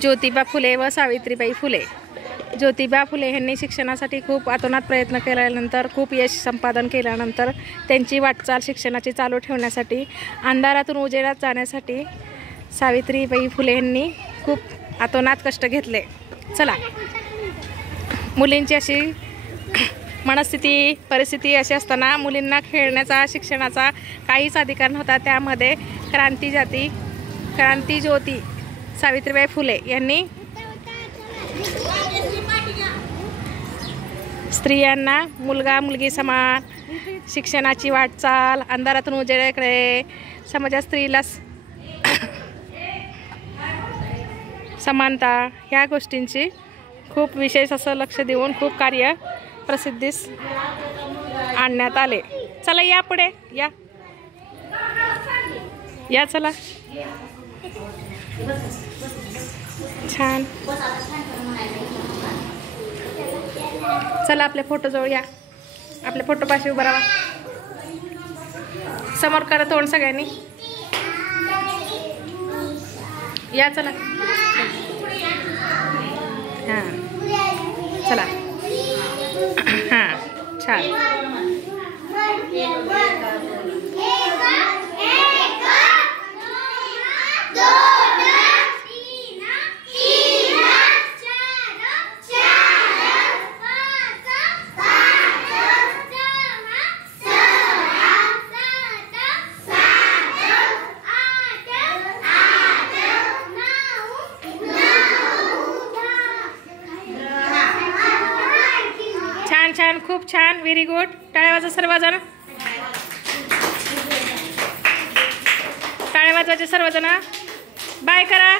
ज्योतिबा फुले व सावित्रीबाई फुले। ज्योतिबा फुले यांनी शिक्षणासाठी खूप अतोनात प्रयत्न केल्यानंतर, खूप यश संपादन केल्यानंतर त्यांची वाटचाल शिक्षणाची चालू ठेवण्यासाठी, अंधारातून उजेडात जाण्यासाठी सावित्रीबाई फुले यांनी खूप अतोनात कष्ट घेतले। चला, मुलींची अशी मनस्थिती परिस्थिती अशी असताना मुलींना खेळण्याचा शिक्षणाचा काहीच अधिकार नव्हता। त्यामध्ये क्रांती ज्योती सावित्रीबाई फुले यांनी स्त्रियांना मुलगा मुलगी समान शिक्षणाची वाटचाल, अंधारातून उजेडाकडे, समाजात स्त्रीला समानता ह्या गोष्टींची खूप विशेष असं लक्ष देऊन खूप कार्य प्रसिद्धीस आणण्यात आले। चला या पुढे या चला, छान। चला आपल्या फोटो जवळ या, आपल्या फोटो पाशी उभा राहा, समोर करा तोंड सगळ्यांनी, या चला। हां चला, हां छान। छान छान, खूप छान, व्हेरी गुड। टाळ्या वाजवा सर्वजण, टाळ्या वाजवायचे सर्वजण, बाय करा।